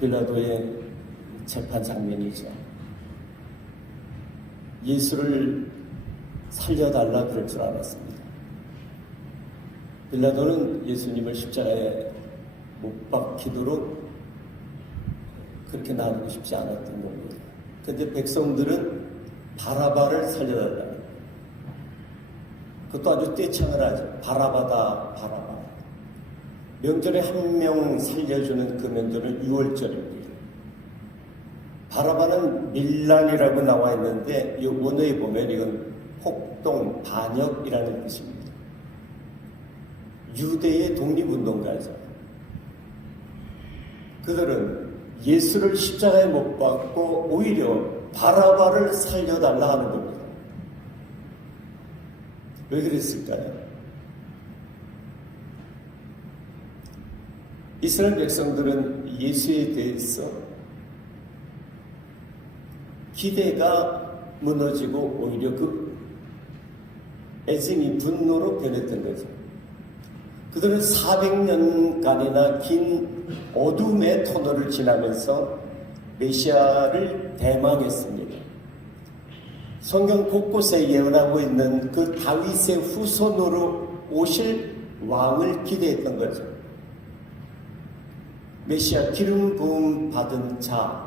빌라도의 재판 장면이죠. 예수를 살려달라 그럴 줄 알았습니다. 빌라도는 예수님을 십자가에 못 박히도록 그렇게 나누고 싶지 않았던 겁니다. 그런데 백성들은 바라바를 살려달라는 거예요. 그것도 아주 떼창을 하죠. 바라바다, 바라바. 명절에 한 명 살려주는 그 명절은 6월절입니다. 바라바는 밀란이라고 나와 있는데 이 원어에 보면 이건 폭동, 반역이라는 뜻입니다. 유대의 독립운동가죠. 그들은 예수를 십자가에 못 박고 오히려 바라바를 살려달라 하는 겁니다. 왜 그랬을까요? 이스라엘 백성들은 예수에 대해서 기대가 무너지고 오히려 그 애증이 분노로 변했던 거죠. 그들은 400년간이나 긴 어둠의 터널을 지나면서 메시아를 대망했습니다. 성경 곳곳에 예언하고 있는 그 다윗의 후손으로 오실 왕을 기대했던 거죠. 메시아 기름 부음 받은 자,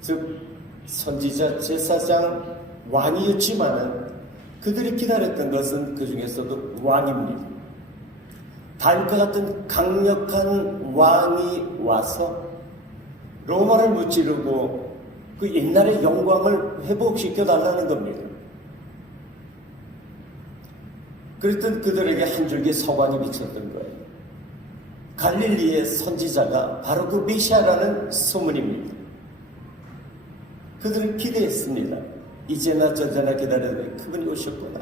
즉 선지자, 제사장, 왕이었지만은 그들이 기다렸던 것은 그 중에서도 왕입니다. 다윗과 같은 강력한 왕이 와서 로마를 무찌르고 그 옛날의 영광을 회복시켜 달라는 겁니다. 그랬던 그들에게 한 줄기 서광이 비쳤던 거예요. 갈릴리의 선지자가 바로 그 메시아라는 소문입니다. 그들은 기대했습니다. 이제나 저제나 기다렸는데 그분이 오셨구나.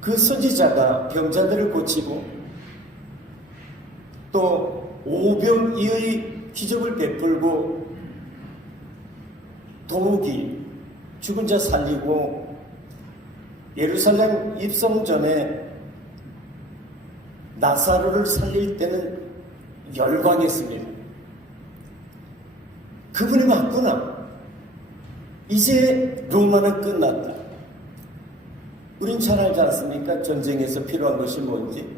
그 선지자가 병자들을 고치고 또 오병이의 기적을 베풀고 도둑이 죽은 자 살리고 예루살렘 입성 전에 나사로를 살릴 때는 열광했습니다. 그분이 맞구나. 이제 로마는 끝났다. 우린 잘 알지 않습니까? 전쟁에서 필요한 것이 뭔지.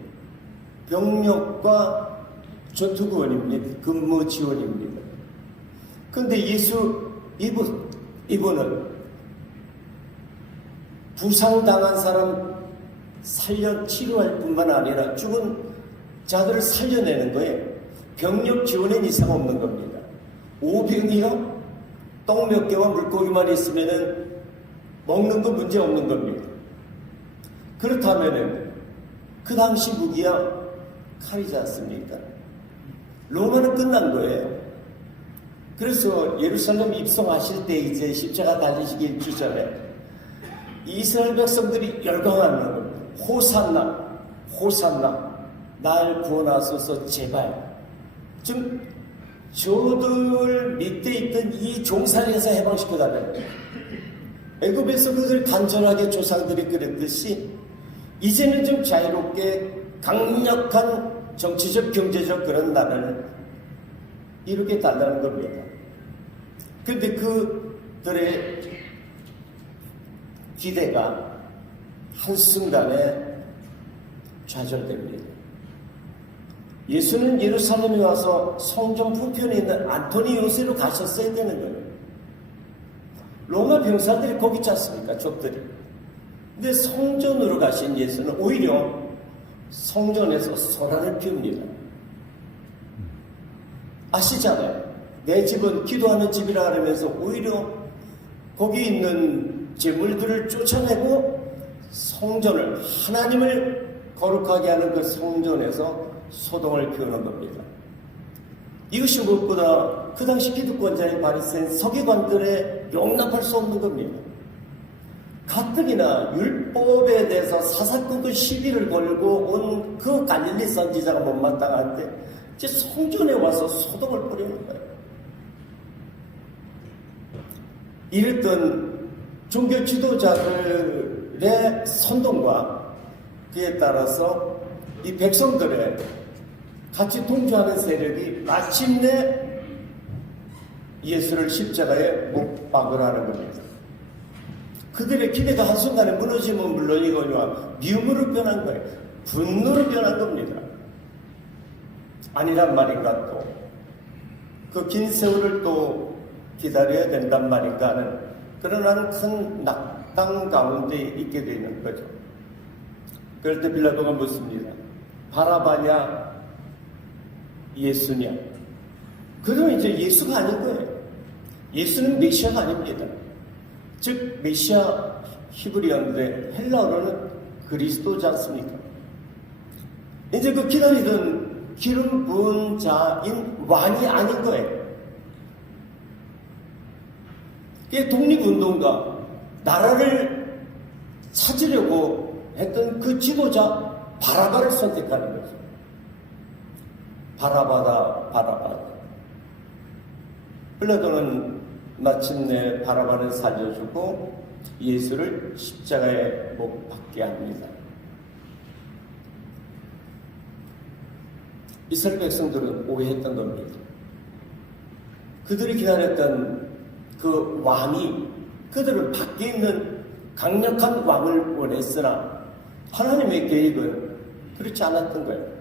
병력과 전투구원입니다. 근무 지원입니다. 그런데 예수 이분은 부상당한 사람 살려 치료할 뿐만 아니라 죽은 자들을 살려내는 거예요. 병력 지원엔 이상 없는 겁니다. 오병이요? 떡 몇 개와 물고기만 있으면은 먹는 거 문제 없는 겁니다. 그렇다면은 그 당시 무기야 칼이지 않습니까? 로마는 끝난 거예요. 그래서 예루살렘 입성하실 때 이제 십자가 달리시기 일주 전에 이스라엘 백성들이 열광하는 겁니다. 호산나, 호산나, 날 구원하소서 제발. 좀 저들 밑에 있던 이 종살이에서 해방시켜달라는 거예요. 애굽에서 그들 간절하게 조상들이 그랬듯이 이제는 좀 자유롭게 강력한 정치적, 경제적 그런 나라를 이렇게 달라는 겁니다. 그런데 그들의 기대가 한순간에 좌절됩니다. 예수는 예루살렘에 와서 성전 북편에 있는 안토니 요새로 가셨어야 되는 거예요. 로마 병사들이 거기 있지 않습니까? 족들이. 근데 성전으로 가신 예수는 오히려 성전에서 소란을 피웁니다. 아시잖아요. 내 집은 기도하는 집이라 그러면서 오히려 거기 있는 재물들을 쫓아내고 성전을, 하나님을 거룩하게 하는 그 성전에서 소동을 피우는 겁니다. 이것이 무엇보다 그 당시 기득권자의 바리새인 서기관들의 용납할 수 없는 겁니다. 가뜩이나 율법에 대해서 사사건건 시비를 걸고 온 그 갈릴리 선지자가 못마땅할 때 이제 성전에 와서 소동을 뿌리는 거예요. 이랬던 종교 지도자들의 선동과 그에 따라서 이 백성들의 같이 동조하는 세력이 마침내 예수를 십자가에 못 박으라는 겁니다. 그들의 기대가 한순간에 무너지면 물론이거니와 미움으로 변한 거예요. 분노로 변한 겁니다. 아니란 말인가 또. 그 긴 세월을 또 기다려야 된단 말인가 하는 그러한 큰 낙담 가운데 있게 되는 거죠. 그럴 때 빌라도가 묻습니다. 바라바냐 예수냐? 그러면 이제 예수가 아닌 거예요. 예수는 메시아가 아닙니다. 즉 메시아 히브리어인데 헬라어로는 그리스도지 않습니까? 이제 그 기다리던 기름 부은 자인 왕이 아닌 거예요. 이게 독립운동가 나라를 찾으려고 했던 그 지도자 바라바를 선택하는 거죠. 바라바다. 빌라도는 마침내 바라바를 살려주고 예수를 십자가에 못 박게 합니다. 이스라엘 백성들은 오해했던 겁니다. 그들이 기다렸던 그 왕이 그들은 밖에 있는 강력한 왕을 원했으나 하나님의 계획은 그렇지 않았던 거예요.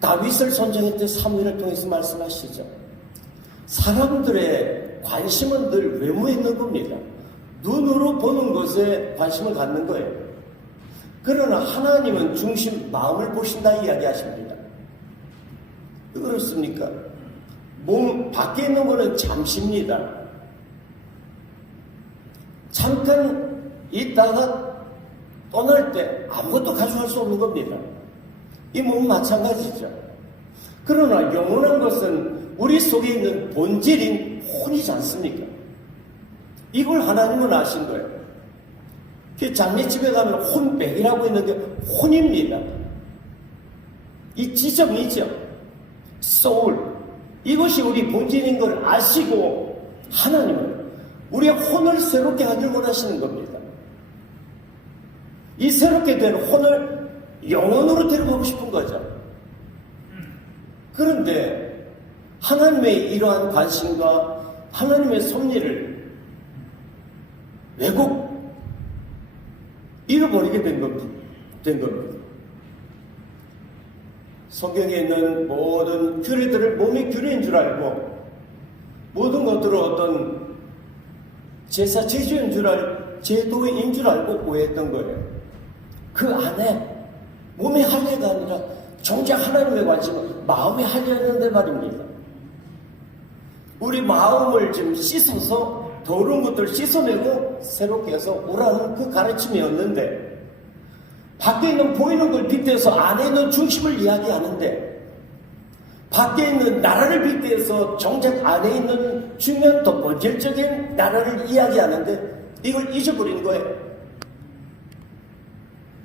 다윗을 선정했던 사무엘을 통해서 말씀하시죠. 사람들의 관심은 늘 외모에 있는 겁니다. 눈으로 보는 것에 관심을 갖는 거예요. 그러나 하나님은 중심 마음을 보신다 이야기하십니다. 왜 그렇습니까? 몸 밖에 있는 것은 잠시입니다. 잠깐 있다가 떠날 때 아무것도 가져갈 수 없는 겁니다. 이 몸은 마찬가지죠. 그러나 영원한 것은 우리 속에 있는 본질인 혼이지 않습니까? 이걸 하나님은 아신 거예요. 장례집에 가면 혼백이라고 있는데 혼입니다. 이 지점이죠. 소울. 이것이 우리 본질인 걸 아시고 하나님은 우리의 혼을 새롭게 하길 원하시는 겁니다. 이 새롭게 된 혼을 영혼으로 데려가고 싶은 거죠. 그런데 하나님의 이러한 관심과 하나님의 섭리를 왜곡 잃어버리게 된 겁니다. 성경에 있는 모든 규례들을 몸의 규례인 줄 알고 모든 것들을 어떤 제사 제주인 줄 제도인 줄 알고 오해했던 거예요. 그 안에 몸의 할례가 아니라 정작 하나님의 관심은 마음의 할례였는데 말입니다. 우리 마음을 좀 씻어서 더러운 것들을 씻어내고 새롭게 해서 오라는 그 가르침이었는데 밖에 있는 보이는 걸 빗대서 안에 있는 중심을 이야기하는데 밖에 있는 나라를 빗대서 정작 안에 있는 중요한 더 본질적인 나라를 이야기하는데 이걸 잊어버린 거예요.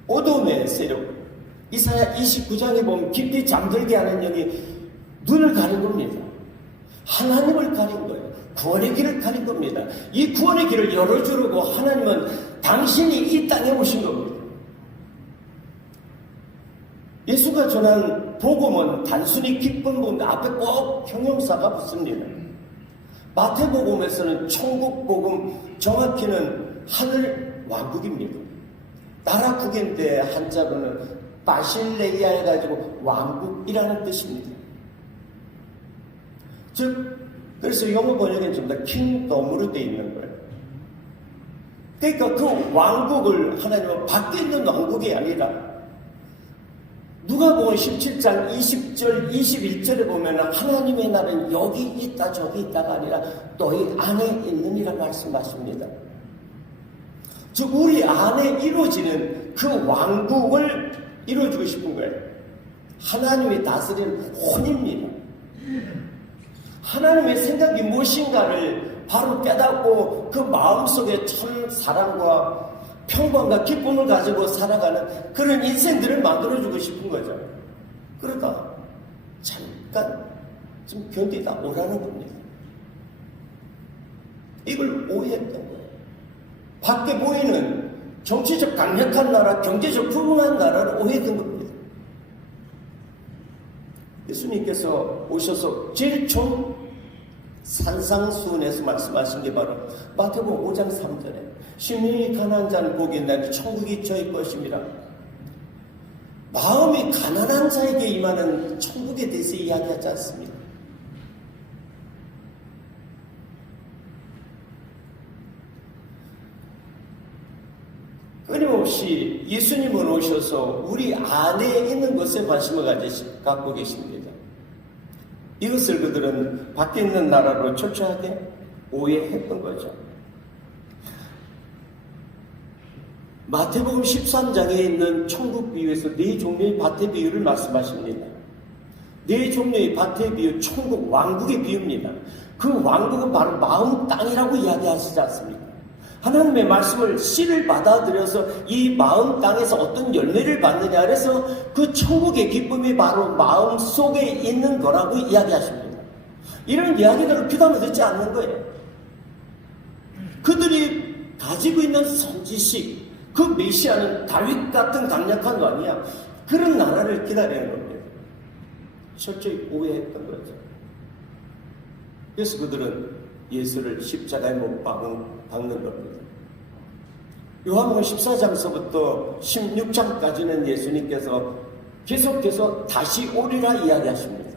어둠의 세력 이사야 29장에 보면 깊이 잠들게 하는 영이 눈을 가린 겁니다. 하나님을 가린 거예요. 구원의 길을 가린 겁니다. 이 구원의 길을 열어주려고 하나님은 당신이 이 땅에 오신 겁니다. 예수가 전한 복음은 단순히 기쁜 복음 앞에 꼭 형용사가 붙습니다. 마태복음에서는 천국 복음, 정확히는 하늘 왕국입니다. 나라 국인데 한자로는 바실레이아 해가지고 왕국이라는 뜻입니다. 즉 그래서 영어 번역에는 좀 더 킹덤으로 되어 있는 거예요. 그러니까 그 왕국을 하나님은 밖에 있는 왕국이 아니라 누가복음 17장 20절 21절에 보면 하나님의 나라는 여기 있다 저기 있다가 아니라 너희 안에 있느니라 말씀하십니다. 즉 우리 안에 이루어지는 그 왕국을 이루어주고 싶은 거예요. 하나님이 다스리는 혼입니다. 하나님의 생각이 무엇인가를 바로 깨닫고 그 마음속에 참 사랑과 평강과 기쁨을 가지고 살아가는 그런 인생들을 만들어주고 싶은 거죠. 그러니까 잠깐 좀 견디다 오라는 겁니다. 이걸 오해했던 거예요. 밖에 보이는 정치적 강력한 나라, 경제적 부흥한 나라를 오해했던 겁니다. 예수님께서 오셔서 제일 처음 산상수훈에서 말씀하신 게 바로 마태복음 5장 3절에 심령이 가난한 자는 복이 있나니 천국이 저희 것입니다. 마음이 가난한 자에게 임하는 천국에 대해서 이야기하지 않습니다. 끊임없이 예수님은 오셔서 우리 안에 있는 것에 관심을 갖고 계십니다. 이것을 그들은 밖에 있는 나라로 철저하게 오해했던 거죠. 마태복음 13장에 있는 천국 비유에서 네 종류의 밭의 비유를 말씀하십니다. 네 종류의 밭의 비유, 천국 왕국의 비유입니다. 그 왕국은 바로 마음 땅이라고 이야기하시지 않습니까? 하나님의 말씀을 씨를 받아들여서 이 마음 땅에서 어떤 열매를 받느냐 그래서 그 천국의 기쁨이 바로 마음 속에 있는 거라고 이야기하십니다. 이런 이야기들을 귀담아 듣지 않는 거예요. 그들이 가지고 있는 선지식, 그 메시아는 다윗 같은 강력한 왕이야. 그런 나라를 기다리는 겁니다. 철저히 오해했던 거죠. 그래서 그들은 예수를 십자가에 못 박는 겁니다. 요한복음 14장서부터 16장까지는 예수님께서 계속해서 다시 오리라 이야기하십니다.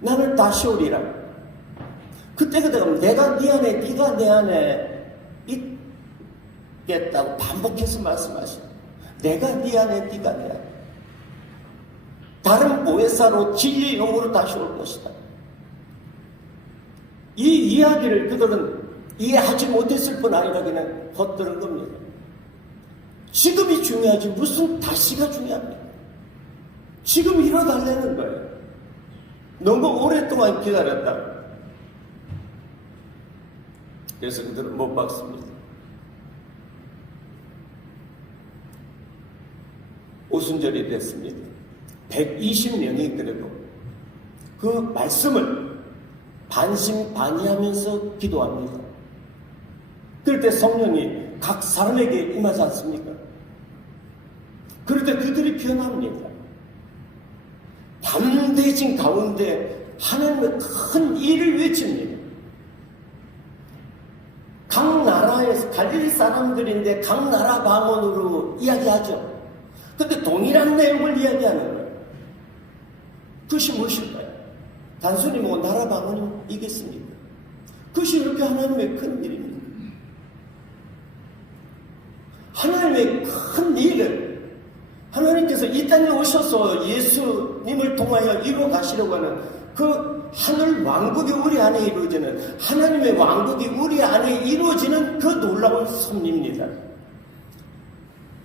나는 다시 오리라. 그때 가면 내가 네 안에 네가 내 안에 있겠다고 반복해서 말씀하십니다. 내가 네 안에 네가 내 안에. 다른 보혜사로 진리의 영으로 다시 올 것이다. 이 이야기를 그들은 이해하지 못했을 뿐 아니라 그냥 헛들은 겁니다. 지금이 중요하지 무슨 다시가 중요합니까? 지금 이뤄달라는 거예요. 너무 오랫동안 기다렸다. 그래서 그들은 못 박습니다. 오순절이 됐습니다. 120명이 그래도 그 말씀을 반신반의하면서 기도합니다. 그럴 때 성령이 각 사람에게 임하지 않습니까? 그럴 때 그들이 변합니다. 담대해진 가운데 하나님의 큰 일을 외칩니다. 각 나라에서 갈릴리 사람들인데 각 나라 방언으로 이야기하죠. 근데 동일한 내용을 이야기하는 거예요. 그것이 무엇일까요? 단순히 뭐 나라 방언이겠습니까? 그것이 이렇게 하나님의 큰 일입니다. 하나님의 큰 일을 하나님께서 이 땅에 오셔서 예수님을 통하여 이루어 가시려고 하는 그 하늘 왕국이 우리 안에 이루어지는 하나님의 왕국이 우리 안에 이루어지는 그 놀라운 섭리입니다.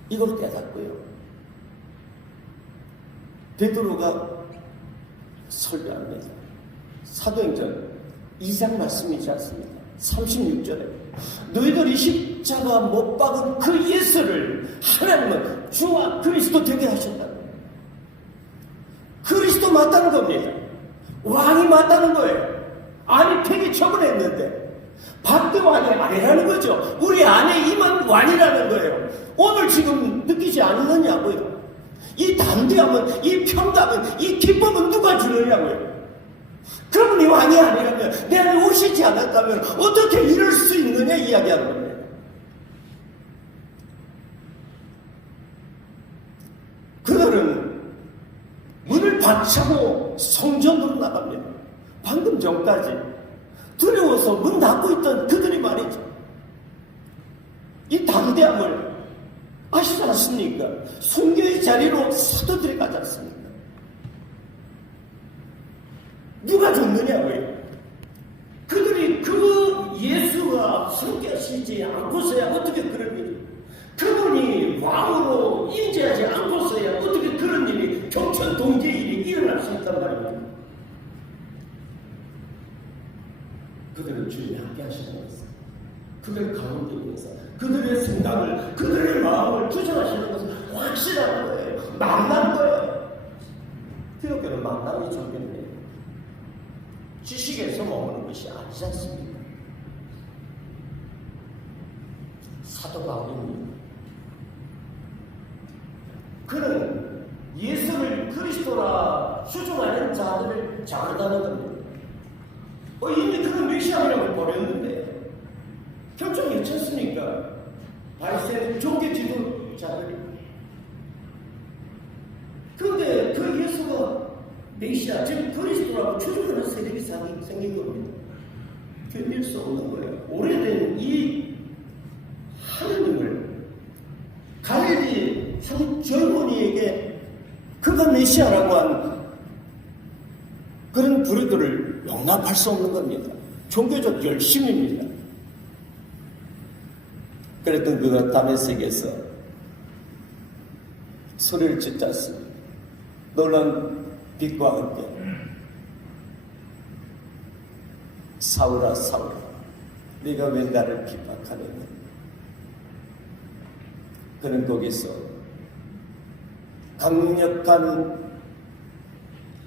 이걸 깨닫고요. 베드로가 설교합니다. 사도행전 2장 말씀이지 않습니까? 36절에 너희들이 십자가 못 박은 그 예수를 하나님은 주와 그리스도 되게 하신다. 그리스도 맞다는 겁니다. 왕이 맞다는 거예요. 아니 폐기 처분했는데 박대 왕이 아니라는 거죠. 우리 안에 임한 왕이라는 거예요. 오늘 지금 느끼지 않느냐고요. 이 담대함은, 이 평강은, 이 기쁨은 누가 주느냐고요. 그러면 이 왕이 아니라면, 내 안에 오시지 않았다면 어떻게 이럴 수 있느냐 이야기하는 겁니다. 그들은 문을 박차고 성전으로 나갑니다. 방금 전까지 두려워서 문 닫고 있던 그들이 말이죠. 이 담대함을 아시지 않습니까? 순교의 자리로 사도들이 가지 않습니까? 누가 줬느냐고요? 그들이 그 예수가 순교하시지 않고서야 어떻게 그런 일이, 그분이 왕으로 임재하지 않고서야 어떻게 그런 일이, 경천 동지의 일이 일어날 수 있단 말입니다. 그들은 주님이 함께 하시는 것을, 그들 가운데 있어서 그들의 생각을, 그들의 마음을 주장하시는 것은 확실한 거예요. 만난 거예요. 기독교는 만남이 정견이에요. 지식에서 머무는 것이 아니지 않습니까? 사도 바울입니다. 그는 예수를 그리스도라 수종하는 자들을 자르다는 겁니다. 이미 그런 메시아라고 버렸는데 결정이 있지 않습니까? 바리새인 종교 지도자들이. 그런데 그 예수가 메시아, 즉 그리스도라고 추종하는 세력이 생긴 겁니다. 견딜 수 없는 거예요. 오래된 이 하나님을 갈릴리 한 젊은이에게 그가 메시아라고 한 그런 부류들을 용납할 수 없는 겁니다. 종교적 열심입니다. 그랬던 그가 다메섹에서 소리를 짓잖습니다. 놀란 빛과 함께 사울아 사울아 네가 왜 나를 비박하느냐. 그는 거기서 강력한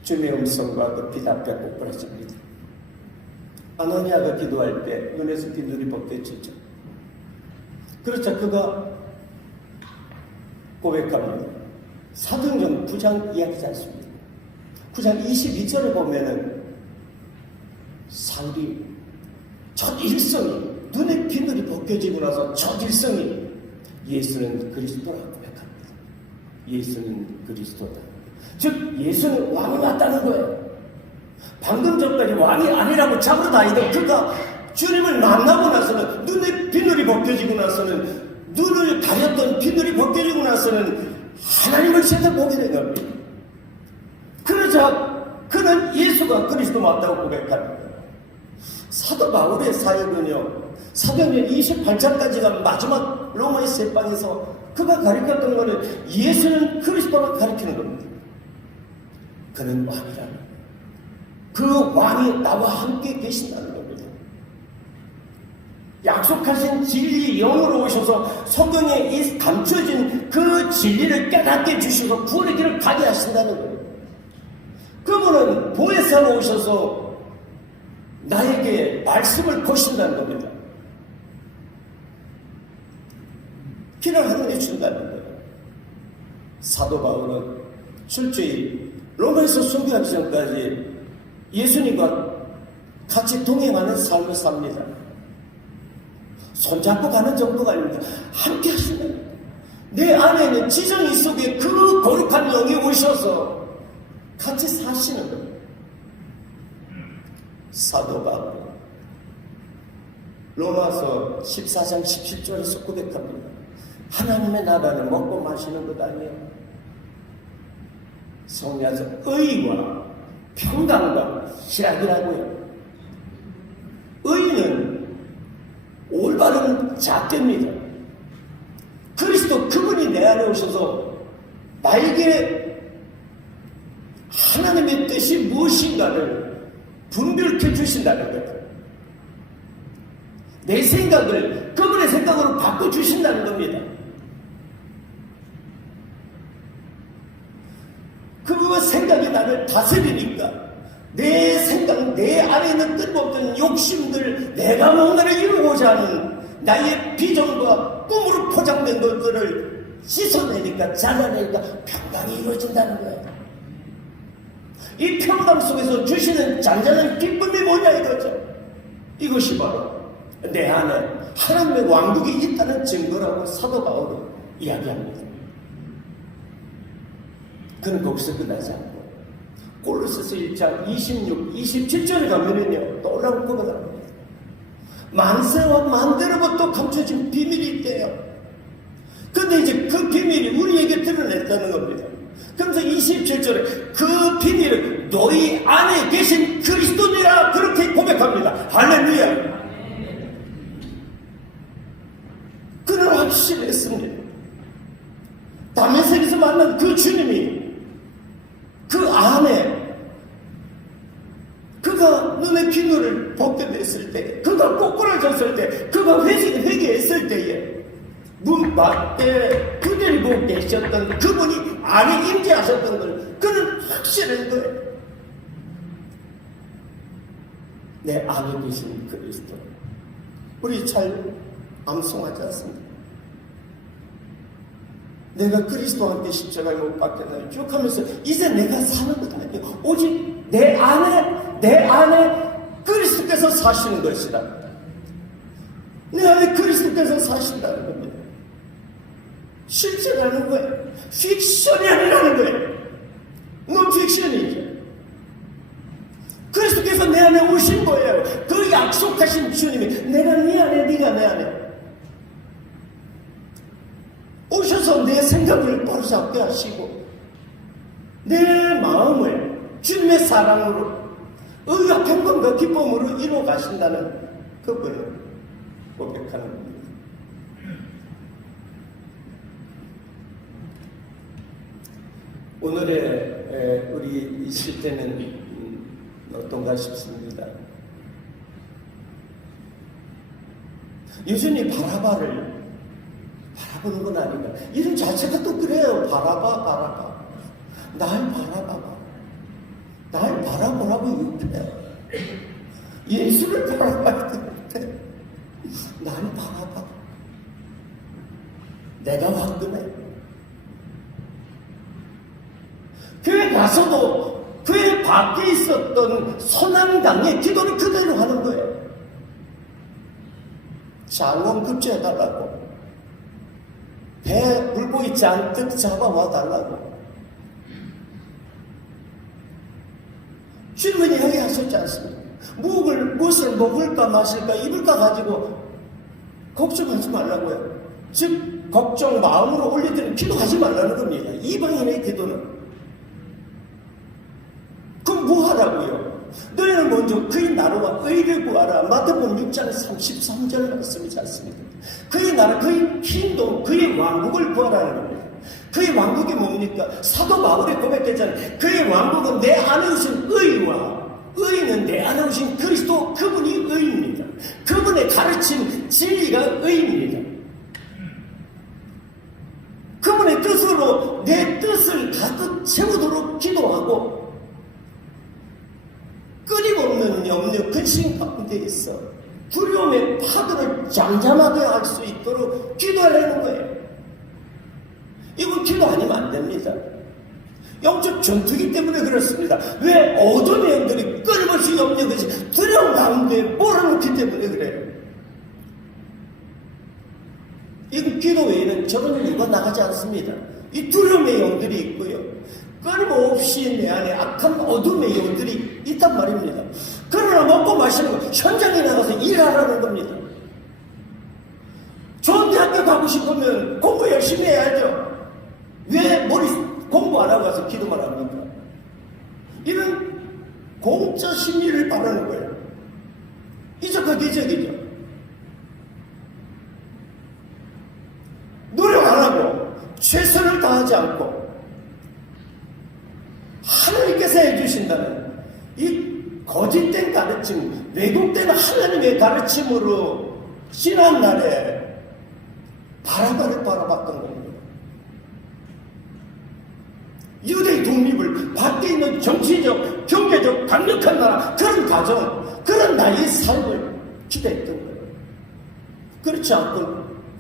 주님의 음성과 그 빛 앞에 꼬꾸라집니다. 아나니아가 기도할 때 눈에서 빛눈이 벗겨지죠. 그렇자 그가 고백합니다. 사도행전 9장 이야기지 않습니다. 9장 22절에 보면은 사울이 첫 일성이 눈에 빛눈이 벗겨지고 나서 첫 일성이 예수는 그리스도라고 고백합니다. 예수는 그리스도다. 즉 예수는 왕이 맞다는 거예요. 방금 전까지 왕이 아니라고 잡으러 다니던 그가 주님을 만나고 나서는 눈에 빛눈이 벗겨지고 나서는 눈을 가렸던 빛눈이 벗겨지고 나서는 하나님을 제대로 보게 된 겁니다. 그러자 그는 예수가 그리스도 맞다고 고백합니다. 사도 바울의 사역은요, 사도행전 28장까지가 마지막 로마의 세방에서 그가 가르쳤던 것은 예수는 그리스도를 가르치는 겁니다. 그는 왕이라는, 그 왕이 나와 함께 계신다는 겁니다. 약속하신 진리 영으로 오셔서 성경에 감춰진 그 진리를 깨닫게 해주셔서 구원의 길을 가게 하신다는 거예요. 그분은 보혜사로 오셔서 나에게 말씀을 거신다는 겁니다. 길을 하늘에 준다는 거예요. 사도 바울은 철저히 로마에서 순교하기 전까지 예수님과 같이 동행하는 삶을 삽니다. 손잡고 가는 정도가 아닙니다. 함께 하신다. 내 안에는 지정이 속에 그 거룩한 영이 오셔서 같이 사시는 겁니다. 사도 바울 로마서 14장 17절에서 고백합니다. 하나님의 나라는 먹고 마시는 것 아니에요. 성리에서 의와 평강과 희락이라고요. 의는 올바른 잣대입니다. 그리스도 그분이 내 안에 오셔서 나에게 하나님의 뜻이 무엇인가를 분별해 주신다는 거예요. 내 생각을 그분의 생각으로 바꿔주신다는 겁니다. 그분의 생각이 나를 다스리니까 내 생각, 내 안에 있는 뜻없던 욕심들, 내가 뭔가를 이루고자 하는 나의 비전과 꿈으로 포장된 것들을 씻어내니까, 잘라내니까 평강이 이루어진다는 거예요. 이 평강 속에서 주시는 잔잔한 기쁨이 뭐냐 이거죠. 이것이 바로 내 안에 하나님의 왕국이 있다는 증거라고 사도 바울은 이야기합니다. 그는 거기서 끝나지 않고 골로새서 1장 26, 27절에 가면은요 놀라운 고백을 합니다. 만세와 만대로부터 감춰진 비밀이 있대요. 근데 이제 그 비밀이 우리에게 드러냈다는 겁니다. 그러면서 27절에 그 비밀은 너희 안에 계신 그리스도니라 그렇게 고백합니다. 할렐루야. 그는 확신했습니다. 다메섹에서 만난 그 주님이 그 안에 그가 눈에 빗물을 벗게 됐을 때, 그가 꼬꾸라졌을 때, 그가 회개했을 때에 문 밖에 그들이 보고 계셨던 그분이 안에 임재하셨던 걸 그는 확신한 거예요. 내 안에 계신 그리스도. 우리 잘 암송하지 않습니까? 내가 그리스도와 함께 십자가에 못 박혔나요? 쭉 하면서 이제 내가 사는 것 아니에요. 사는 게 오직 내 안에 그리스도께서 사시는 것이다. 내 안에 그리스도께서 사신다는 겁니다. 실제라는 거예요. 픽션이 아니라는 거예요. 논픽션이죠. 그리스도께서 내 안에 오신 거예요. 그 약속하신 주님이 내가 네 안에, 네가 내 안에 오셔서 내 생각을 바로잡게 하시고 내 마음을 주님의 사랑으로 의와 평강과 기쁨으로 이루어 가신다는 그분을 고백하는 겁니다. 오늘의 우리 이 시대는 어떤가 싶습니다. 여전히 바라바를 바라보는 건 아닌가. 이름 자체가 또 그래요. 바라봐. 날 바라봐봐. 날 바라보라고 욕해요. 예수를 바라봐야 되는데 날 바라봐. 내가 화끈해. 교회 가서도 교회 밖에 있었던 선한강의 기도를 그대로 하는 거예요. 장원 급제해달라고, 배 물고기 잔뜩 잡아와 달라고. 주님은 이야기하셨지 않습니까? 무엇을 먹을까 마실까 입을까 가지고 걱정하지 말라고요. 즉 걱정 마음으로 올리드는 기도하지 말라는 겁니다. 이방인의 기도는. 그럼 뭐 하라고요? 너희는 먼저 그의 나라와 의를 구하라. 마태복음 6장 33절 말씀이지 않습니까? 그의 나라, 그의 킹덤, 그의 왕국을 구하라는 겁니다. 그의 왕국이 뭡니까? 사도 바울이 고백했잖아요. 그의 왕국은 내 안에 오신 의와, 의는 내 안에 오신 그리스도, 그분이 의입니다. 그분의 가르침 진리가 의입니다. 그분의 뜻으로 내 뜻을 가득 채우도록 기도하고 끊임없는 염려, 근심 가운데 있어 두려움의 파도를 잠잠하게 할 수 있도록 기도하려는 거예요. 이건 기도 아니면 안 됩니다. 영적 전투기 때문에 그렇습니다. 왜 어둠의 영들이 끊임없이 염려하지 두려움 가운데 몰아넣기 때문에 그래요. 이건 기도 외에는 저런 일과 나가지 않습니다. 이 두려움의 영들이 있고요. 끊임없이 내 안에 악한 어둠의 영들이 있단 말입니다. 그러나 먹고 마시는 거 현장에 나가서 일하라는 겁니다. 좋은 대학교 가고 싶으면 공부 열심히 해야죠. 왜 공부 안 하고 가서 기도만 합니까? 이런 공짜 심리를 바라는 거예요. 이적과 기적이죠. 노력 안 하고 최선을 다하지 않고 하나님께서 해주신다는 이 거짓된 가르침, 왜곡된 하나님의 가르침으로 지난날에 바라바를 바라봤던 겁니다. 유대의 독립을 밖에 있는 정치적, 경제적 강력한 나라, 그런 가정, 그런 나의 삶을 기대했던 거예요. 그렇지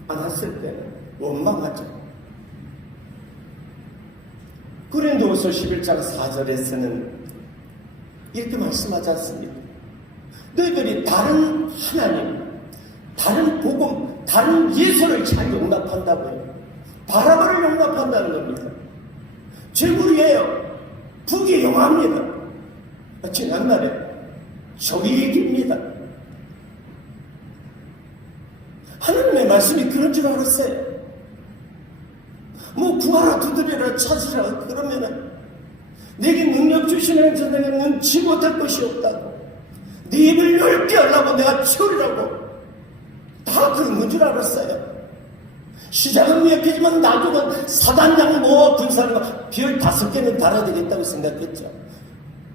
않았을 때는 원망하죠. 고린도후서 11장 4절에서는 이렇게 말씀하지 않습니까? 너희들이 다른 하나님, 다른 복음, 다른 예수를 잘 용납한다고요. 바라바를 용납한다는 겁니다. 죄물이에요. 북이 용합니다. 지난날에 저희 얘기입니다. 하나님의 말씀이 그런 줄 알았어요. 뭐 구하라, 두드려라, 찾으라 그러면은 내게 능력 주시는 자에게는 능치 못할 것이 없다고, 네 입을 열게 하려고 내가 치우리라고 다 그런 건 줄 알았어요. 시작은 미약하지만 나중은 사단장 모아 군사가 별 5개는 달아야 되겠다고 생각했죠.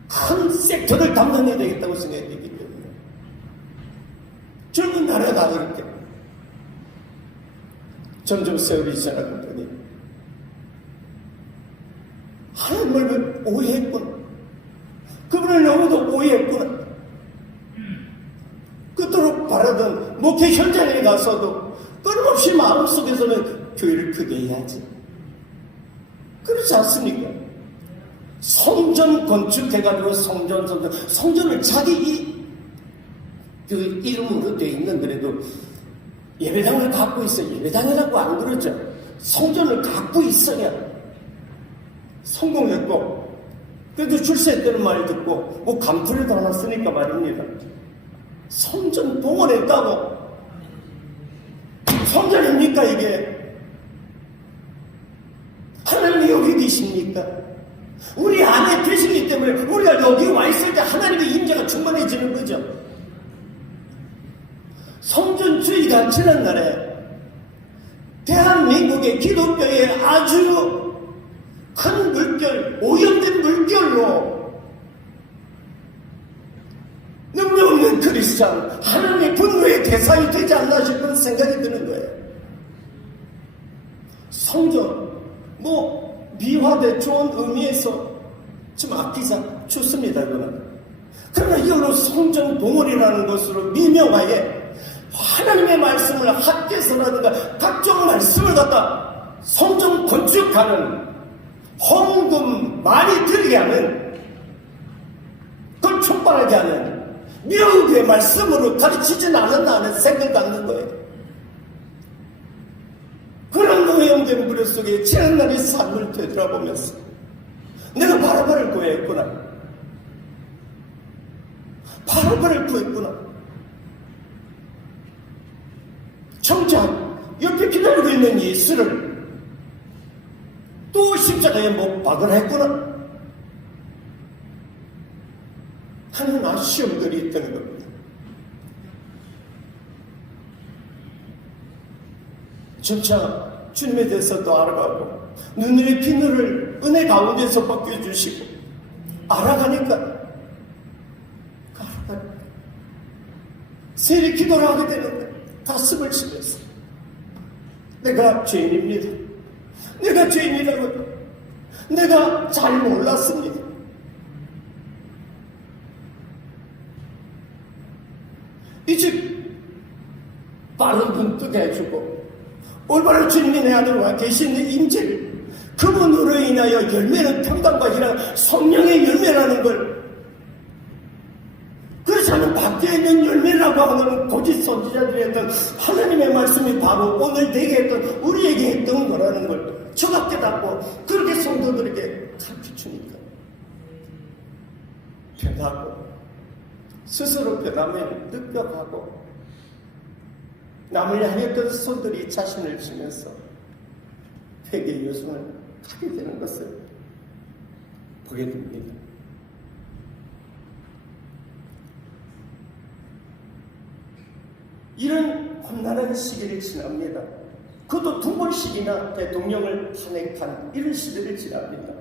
큰 섹터를 담당해야 되겠다고 생각했기 때문에 젊은 나라가 다 그렇게 점점 세월이 지나고 보니 하나님을 오해했구나, 그분을 너무도 오해했구나. 그토록 바라던 목회 현장에 가서도 끊임없이 마음속에서는 교회를 크게 해야지, 그렇지 않습니까? 성전 건축해가지고 성전을 자기 그 이름으로 돼 있는 그래도 예배당을 갖고 있어. 예배당이라고 안 그러죠. 성전을 갖고 있어야 성공했고, 그래도 출세 때는 말 듣고 뭐 간풀이도 하나 쓰니까 말입니다. 성전 봉헌했다고. 성전입니까 이게? 하나님이 여기 계십니까? 우리 안에 계시기 때문에 우리가 여기 와 있을 때 하나님의 임재가 충만해지는 거죠. 성전주의가 지난날에 대한민국의 기독교의 아주 큰 물결, 오염된 물결로 능력 없는 크리스찬, 하나님의 분노의 대상이 되지 않나 싶은 생각이 드는 거예요. 성전, 미화돼 좋은 의미에서 좀 아끼자 좋습니다. 그러나 이걸로 성전 봉헌이라는 것으로 미명하에 하나님의 말씀을 학교에서라든가 각종 말씀을 갖다 성전 건축하는 헌금 많이 들게 하는, 그걸 촉발하게 하는 미혹의 말씀으로 가르치지는 않았나 하는 생각을 갖는 거예요. 그런 오염된 무료 속에 지난날의 삶을 되돌아보면서 내가 바라바를 구했구나. 바라바를 구했구나. 정작 옆에 기다리고 있는 예수를 또 십자가에 못 박으했구나 하는 아쉬움들이 있던 겁니다. 점차 주님에 대해서도 알아가고 눈의 비늘을 은혜 가운데서 벗겨주시고 알아가니까 세리 기도를 하게 되는데 가슴을 치면서 내가 죄인입니다. 내가 죄인이라고 내가 잘 몰랐습니다. 이 집 빠른 눈뜨게 해주고 올바른 주님이 내 안에 계시는 임재를 그분으로 인하여 열매는 평강과 희락 성령의 열매라는 걸, 그렇지 않은 밖에 있는 열매라고 하는 거짓 선지자들이 했던 하나님의 말씀이 바로 오늘 내게 했던 우리에게 했던 거라는 걸 저가 깨닫고 그렇게 성도들에게 가르쳐주니까 변하고 스스로 변하면 늑벽하고 남을 향했던 손들이 자신을 치면서 회개의 요즘을 하게 되는 것을 보게 됩니다. 이런 험난한 시기를 지납니다. 그것도 2번씩이나 대통령을 탄핵한 이런 시대를 지납니다.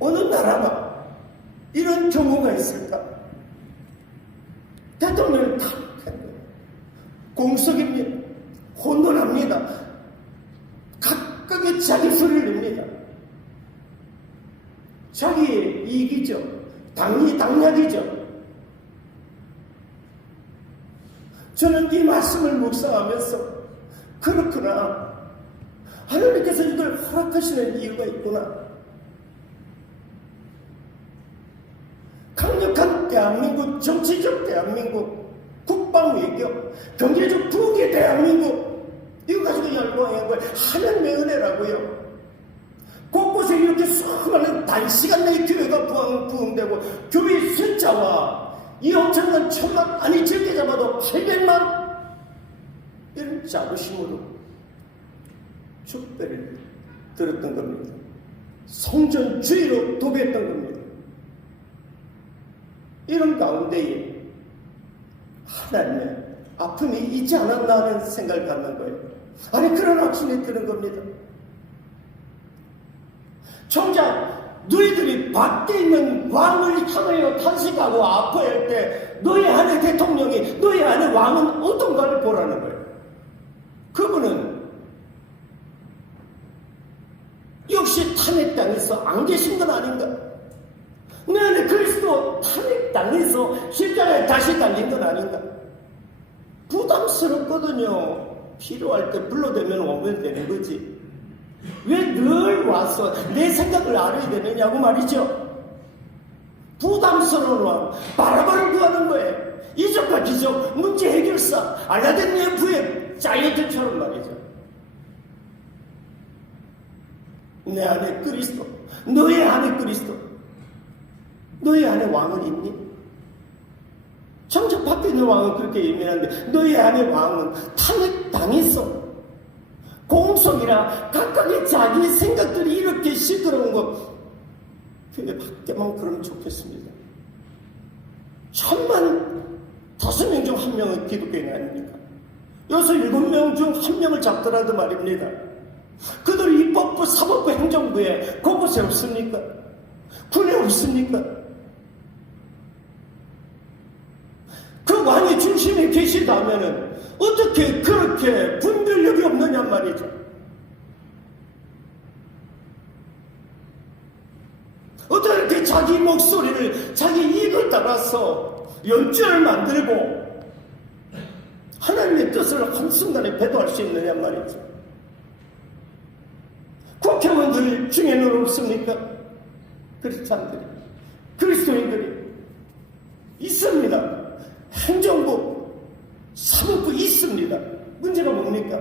어느 나라가 이런 경우가 있을까? 대통령을 탄핵한 거예요. 공석입니다. 혼돈합니다. 각각의 자기 소리를 냅니다. 자기의 이익이죠. 당략이죠. 저는 이 말씀을 묵상하면서 그렇구나. 하나님께서 이걸 허락하시는 이유가 있구나. 강력한 대한민국, 정치적 대한민국, 국방 외교, 경제적 부흥의 대한민국, 이거 가지고 열광한 거예요. 하나님의 은혜라고요. 곳곳에 이렇게 수많은 단시간 내에 교회가 부흥되고 교회 숫자와 이 엄청난 1000만, 아니 적게 잡아도 800만 이런 자부심으로 축배를 들었던 겁니다. 성전주의로 도배했던 겁니다. 이런 가운데에 하나님의 아픔이 있지 않았나 하는 생각을 갖는 거예요. 아니 그런 확신이 드는 겁니다. 정작 너희들이 밖에 있는 왕을 향하여 탄식하고 아파할 때 너희 안에 대통령이, 너희 안에 왕은 어떤가를 보라는 거예요. 그분은 역시 탄핵당해서 안 계신 건 아닌가? 내 안에 그리스도 탄핵당해서 십자가에 다시 달린 건 아닌가? 부담스럽거든요. 필요할 때 불러대면 오면 되는 거지. 왜 늘 와서 내 생각을 알아야 되느냐고 말이죠. 부담스러운 왕, 바라바를 구하는 거예요. 이적과 기적, 문제 해결사, 알라딘 램프의 자이언트처럼 말이죠. 내 안에 그리스도, 너의 안에 그리스도, 너의 안에 왕은 있니? 정작 밖에 있는 왕은 그렇게 예민한데 너의 안에 왕은 당했어. 공속이라 각각의 자기 생각들이 이렇게 시끄러운 거 교회 밖에만 그러면 좋겠습니다. 5명 중 1명은 기독교인 아닙니까? 7명 중 1명을 잡더라도 말입니다. 그들이 입법부, 사법부, 행정부에 곳곳에 없습니까? 군에 없습니까? 그 왕의 중심에 계시다면은 어떻게 그렇게 분별력이 없느냐 말이죠. 어떻게 자기 목소리를 자기 이익을 따라서 연주를 만들고 하나님의 뜻을 한순간에 배도할 수 있느냐 말이죠. 국회의원들 중에는 없습니까? 크리스찬들이, 그리스도인들이 있습니다. 행정부, 사법부 있습니다. 문제가 뭡니까?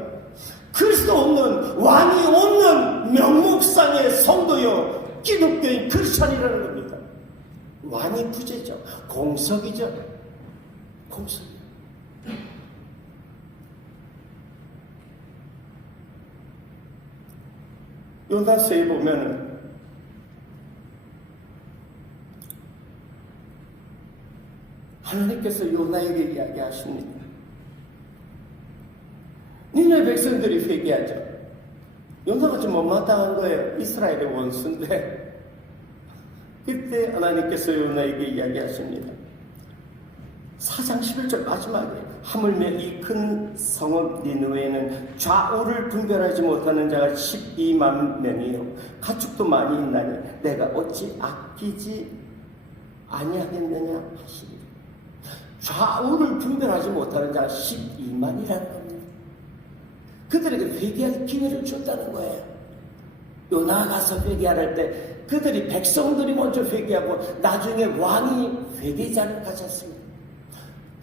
그리스도 없는, 왕이 없는 명목상의 성도요 기독교인 크리스찬이라는 겁니다. 왕이 부재죠. 공석이죠. 공석. 요나서에 보면 하나님께서 요나에게 이야기하십니다. 니네 백성들이 회개하죠. 요나가 좀 못마땅한 거예요. 이스라엘의 원수인데. 그때 하나님께서 요나에게 이야기하십니다. 4장 11절 마지막에 하물며 이 큰 성읍 니느웨에는 좌우를 분별하지 못하는 자가 12만 명이요 가축도 많이 있나니 내가 어찌 아끼지 아니하겠느냐 하시니 좌우를 분별하지 못하는 자가 12만이라는 겁니다. 그들에게 회개할 기회를 줬다는 거예요. 요나가 가서 회개할 때 그들이 백성들이 먼저 회개하고 나중에 왕이 회개자를 가졌습니다.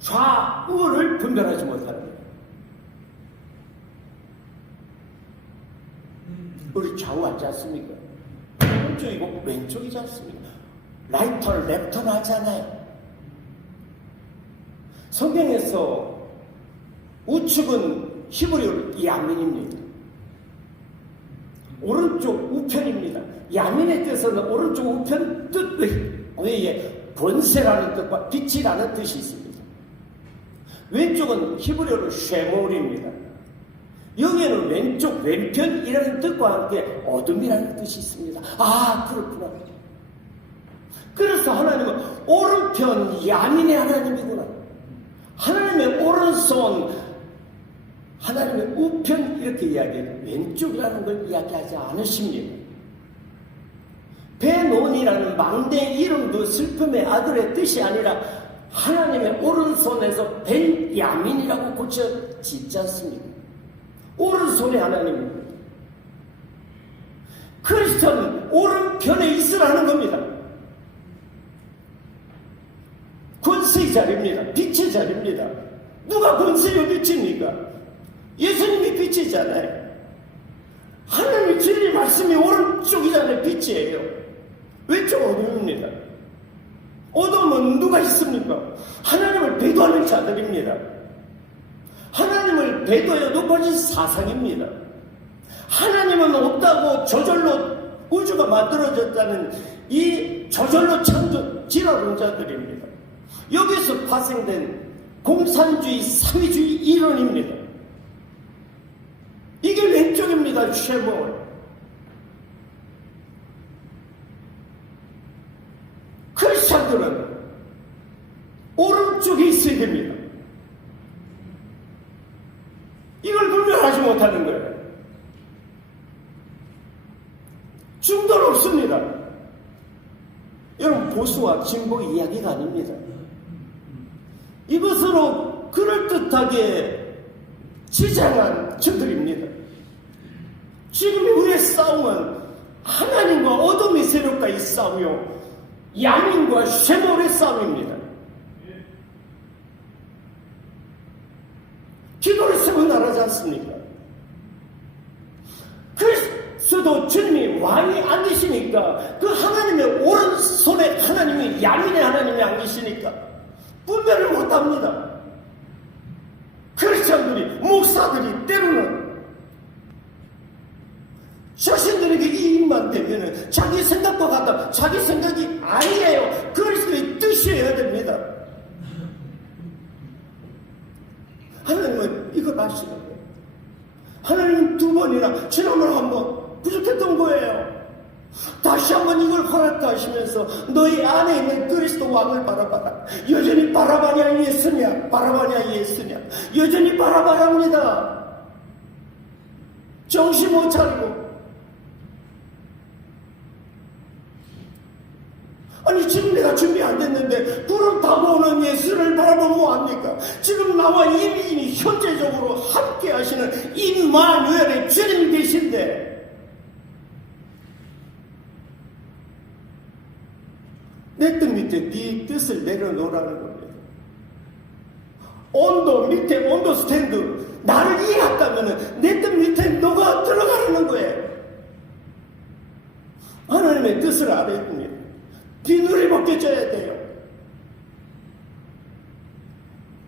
좌우를 분별하지 못하는 거예요. 우리 좌우 하지 않습니까? 오른쪽이고 왼쪽이지 않습니까? 라이터를 랩터를 하잖아요. 성경에서 우측은 히브리어로 야민입니다. 오른쪽 우편입니다. 야민의 뜻은 오른쪽 우편 뜻 외에 권세라는 뜻과 빛이라는 뜻이 있습니다. 왼쪽은 히브리어로 쉐몰입니다. 여기에는 왼쪽 왼편이라는 뜻과 함께 어둠이라는 뜻이 있습니다. 아, 그렇구나. 그래서 하나님은 오른편 야민의 하나님이구나. 하나님의 오른손, 하나님의 우편 이렇게 이야기해요. 왼쪽이라는 걸 이야기하지 않으십니다. 베논이라는 막내 이름도 슬픔의 아들의 뜻이 아니라 하나님의 오른손에서 벤야민이라고 고쳐 짓지 않습니다. 오른손의 하나님입니다. 크리스천은 오른편에 있으라는 겁니다. 권세의 자리입니다. 빛의 자리입니다. 누가 권세요 빛입니까? 예수님이 빛이잖아요. 하나님의 진리 말씀이 오른쪽이잖아요. 빛이에요. 왼쪽 어둠입니다. 어둠은 누가 있습니까? 하나님을 배도하는 자들입니다. 하나님을 배도해 높아진 사상입니다. 하나님은 없다고 저절로 우주가 만들어졌다는 이 저절로 창조 진화론자들입니다. 여기서 파생된 공산주의, 사회주의 이론입니다. 이게 왼쪽입니다. 쉐몰. 크리스찬들은 오른쪽에 있어야 됩니다. 이걸 분별하지 못하는 거예요. 중도는 없습니다. 여러분, 보수와 진보 이야기가 아닙니다. 이것으로 그럴듯하게 지장한 저들입니다. 지금이 우리의 싸움은 하나님과 어둠의 세력과의 싸움이요, 야민과 쇠몰의 싸움입니다. 기도를 세워나가지 않습니까? 그리스도 주님이 왕이 안 계시니까, 그 하나님의 오른손에 하나님이, 야민의 하나님이 안 계시니까 분별을 못합니다. 크리스천들이, 목사들이 때로는 자신들에게 이익만 되면은 자기 생각과 같다. 자기 생각이 아니에요. 그리스도의 뜻이어야 됩니다. 하나님은 이걸 아시는 거예요. 하나님은 2번이나 지난번에 한 번 부족했던 거예요. 다시 한번 이걸 허락다 하시면서 너희 안에 있는 그리스도 왕을 바라봐라. 여전히 바라바냐 예수냐, 바라바냐 예수냐, 여전히 바라바랍니다. 정신 못 차리고. 아니, 지금 내가 준비 안 됐는데 구름 타고 오는 예수를 바라보면 뭐합니까? 지금 나와 이미 현재적으로 함께 하시는 임마누엘의 주님이 계신데, 내 뜻 밑에 네 뜻을 내려놓으라는 겁니다. 온도 밑에 온도 스탠드, 나를 이해했다면 내 뜻 밑에 너가 들어가라는 거예요. 하나님의 뜻을 알아야 됩니다. 비늘이 벗겨져야 돼요.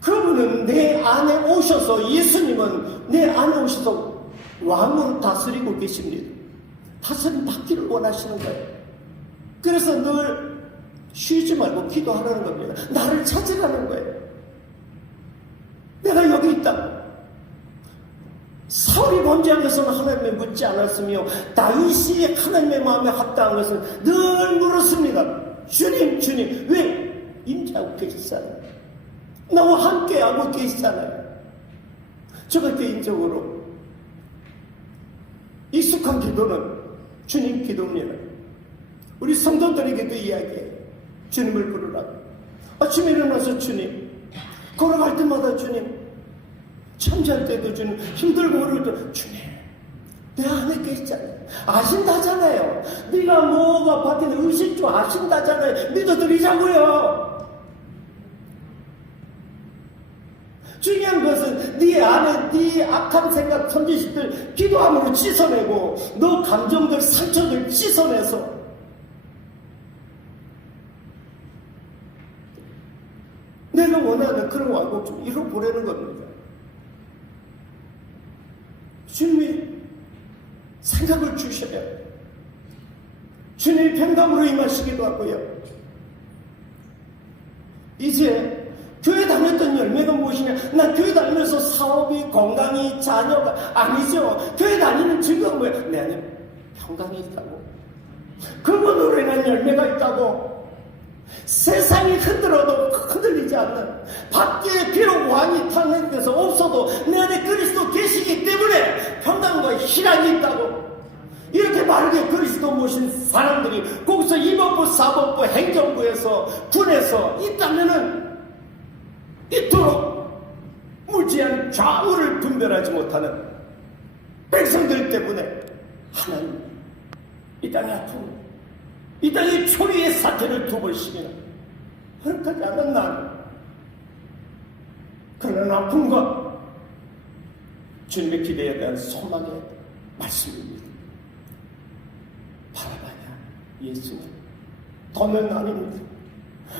그분은 내 안에 오셔서, 예수님은 내 안에 오셔서 왕으로 다스리고 계십니다. 다스림 받기를 원하시는 거예요. 그래서 늘 쉬지 말고 기도하라는 겁니다. 나를 찾으라는 거예요. 내가 여기 있다. 사울이 범죄한 것은 하나님의 묻지 않았으며, 다윗이 하나님의 마음에 합당한 것은 늘 물었습니다. 주님, 주님, 왜 임재하고 계시잖아요. 나와 함께하고 계시잖아요. 제가 개인적으로 익숙한 기도는 주님 기도입니다. 우리 성도들에게도 이야기해요. 주님을 부르라. 아침에 일어나서 주님, 걸어갈 때마다 주님, 잠잘 때도 주님, 힘들고 어려울 때 주님, 내 안에 계시잖아요. 아신다잖아요. 네가 뭐가 바뀌는 의식 좀 아신다잖아요. 믿어드리자고요. 중요한 것은 네 안에 네 악한 생각, 선지식들 기도함으로 씻어내고, 너 감정들, 상처들 씻어내서 내가 원하는 그런 왕국 좀 이뤄보려는 겁니다. 주님이 생각을 주셔야 주님이 평강으로 임하시기도 하고요. 이제 교회 다녔던 열매가 무엇이냐? 나 교회 다니면서 사업이, 건강이, 자녀가 아니죠. 교회 다니는 즐거운 거예요. 내 안에 평강이 있다고, 그분으로 인한 열매가 있다고. 세상이 흔들어도 흔들리지 않는, 밖에 비록 왕이 탄생돼서 없어도 내 안에 그리스도 계시기 때문에 평강과 희락이 있다고. 이렇게 바르게 그리스도 모신 사람들이 거기서 임원부, 사법부, 행정부에서, 군에서 있다면은 이토록 무지한 좌우를 분별하지 못하는 백성들 때문에 하나님, 이 땅의 아픔, 이 땅의 초리의 사태를 2번씩이나 허락하지 않은 날, 그런 아픔과 주님의 기대에 대한 소망의 말씀입니다. 바라바냐 예수님, 더는 아닙니다.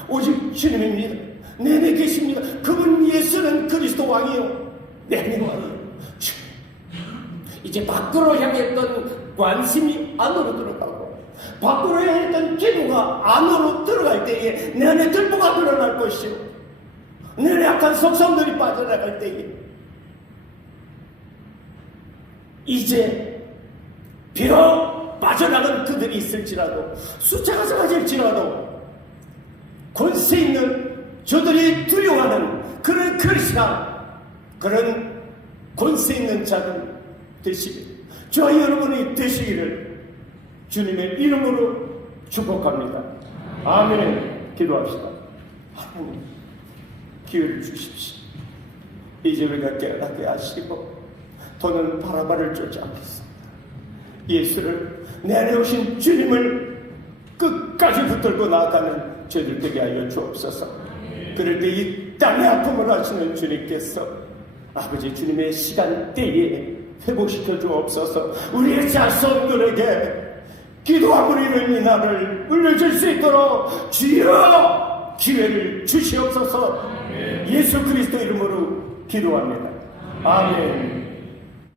오직 주님입니다. 내내 계십니다. 그분 예수는 그리스도 왕이요, 내내 왕이요. 이제 밖으로 향했던 관심이 안으로 들어가고, 밖으로 향했던 기도가 안으로 들어갈 때에 내 안에 들보가 드러날 것이요, 내 안에 약한 속성들이 빠져나갈 때에, 이제 비록 빠져나간 그들이 있을지라도, 숫자가 적어질지라도, 권세 있는 저들이 두려워하는 그런 크리스찬, 그런 권세 있는 자들 되시길, 저와 여러분이 되시기를 주님의 이름으로 축복합니다. 아멘. 기도합시다. 하나님, 기회를 주십시오. 이제 우리가 깨닫게 하시고 더는 바라바를 쫓지 않겠습니다. 예수를, 내 안에 오신 주님을 끝까지 붙들고 나아가는 저희들 되게 하여 주옵소서. 그럴 때 이 땅의 아픔을 하시는 주님께서 아버지 주님의 시간대에 회복시켜 주옵소서. 우리의 자손들에게 기도함으로 이는 이 날을 물려줄 수 있도록 주여 기회를 주시옵소서. 예수 그리스도 이름으로 기도합니다. 아멘.